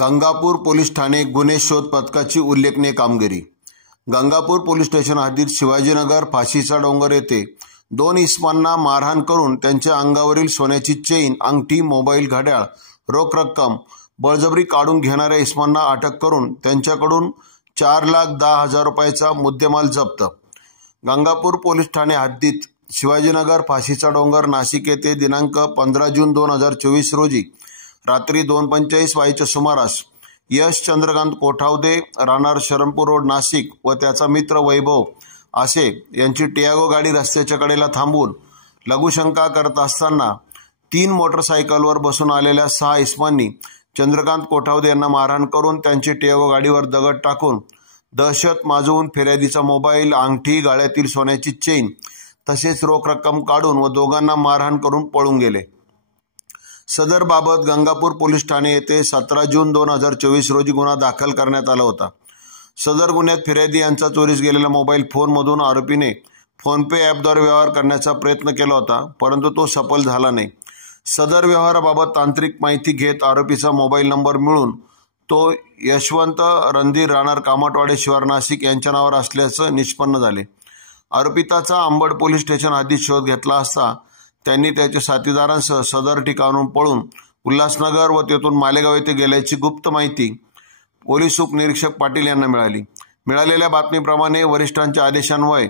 Gangapur police Thane गुन्हे शोध पथकाची उल्लेखनीय कामगिरी। गंगापूर पोलीस स्टेशन हद्दीत शिवाजीनगर फाशीचा डोंगर येथे 2 इसमांना मारहाण करून त्यांच्या अंगावरील सोन्याची चेन, अंगठी, मोबाईल, घड्याळ, रोख रक्कम बळजबरी काढून घेणाऱ्या इसमांना अटक करून त्यांच्याकडून 4,10,000 रुपयाचा मुद्देमाल जप्त। गंगापूर पोलीस ठाणे हद्दीत शिवाजीनगर फाशीचा डोंगर नाशिक येथे दिनांक 15 जून 2024 रोजी रात्री 2:45 वाजेच्या सुमारास यश चंद्रकांत कोठावदे राहणार शरणपूर रोड नाशिक व त्याचा मित्र वैभव आसे यांची टियागो गाडी रस्त्याच्या कडेला थांबवून लघुशंका करत असताना 3 मोटरसायकलवर बसून आलेल्या 6 इसमांनी चंद्रकांत कोठावदे यांना मारहाण करून त्यांची टियागो गाडीवर दगड टाकून दहशत माजवून फिर्यादीचा मोबाईल, अंगठी, गळ्यातील सोन्याची चेन तसेच रोख रक्कम काढून व दोघांना मारहाण करून पळून गेले। सदर बाबत गंगापूर पोलीस ठाणे येथे 17 जून 2024 रोजी गुन्हा दाखल करण्यात आला होता। सदर गुन्ह्यात फिर्यादी यांचा चोरीस गेलेला मोबाईल फोनमधून आरोपीने फोनपे ॲपद्वारे व्यवहार करण्याचा प्रयत्न केला होता, परंतु तो सफल झाला नाही। सदर व्यवहाराबाबत तांत्रिक माहिती घेत आरोपीचा मोबाईल नंबर मिळून तो यशवंत रणधीर राहणार कामटवाडे शिवार नाशिक यांच्या नावावर असल्याचं निष्पन्न झाले। आरोपिताचा अंबड पोलीस स्टेशन हद्दीत शोध घेतला असता त्यांनी त्याच्या साथीदारांसह सदर ठिकाणून पळून उल्हासनगर व तेथून मालेगाव येथे गेल्याची गुप्त माहिती पोलीस उपनिरीक्षक पाटील यांना मिळाली। मिळालेल्या बातमीप्रमाणे वरिष्ठांच्या आदेशान्वये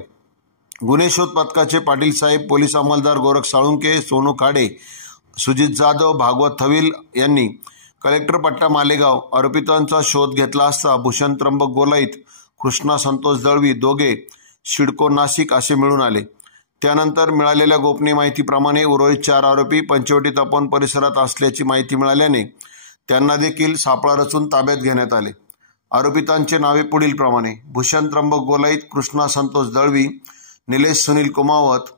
गुन्हे शोध पथकाचे पाटील साहेब, पोलीस अंमलदार गोरख साळुंके, सोनू खाडे, सुजित जाधव, भागवत थविल यांनी कलेक्टर पट्टा मालेगाव आरोपितांचा शोध घेतला असता भूषण त्र्यंबक गोलाईत, कृष्णा संतोष दळवी दोघे सिडको नाशिक असे मिळून आले। त्यानंतर मिळालेल्या गोपनीय माहितीप्रमाणे उर्वरित 4 आरोपी पंचवटी तपोवन परिसरात असल्याची माहिती मिळाल्याने त्यांना देखील सापळा रचून ताब्यात घेण्यात आले। आरोपितांचे नावे पुढील प्रमाणे: भूषण त्र्यंबक गोलाईत, कृष्णा संतोष दळवी, निलेश सुनील कुमावत,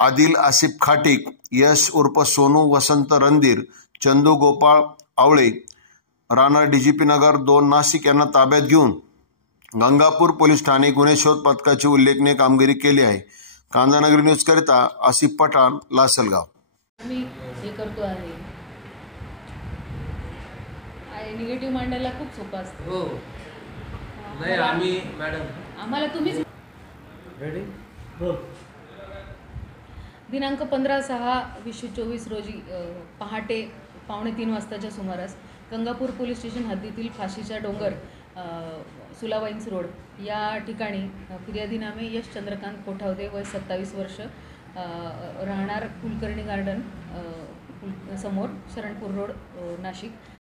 आदिल आसिफ खाटीक, यश उर्फ सोनू वसंत रणधीर, चंदू गोपाळ आवळे राहणार डीजीपी नगर 2 नाशिक यांना ताब्यात घेऊन गंगापूर पोलीस ठाणे गुन्हे शोध पथकाची उल्लेखनीय कामगिरी केली आहे। कांदानगरी न्यूज करिता आसिफ पठाण, लासलगाव। मी हे करतो आहे निगेटिव्ह मांडायला खूप सोपं असतं। हो नाही आम्ही मॅडम आम्हाला तुम्हीच रेडी हो। दिनांक 15/6/2024 रोजी पहाटे 2:45 वाजताच्या सुमारास गंगापूर पोलीस स्टेशन हद्दीतील फाशीचा डोंगर सुलावाईन्स रोड या ठिकाणी फिर्यादी नामे यश चंद्रकांत कोठावदे वय 27 वर्ष राहणार कुलकर्णी गार्डन समोर शरणपूर रोड नाशिक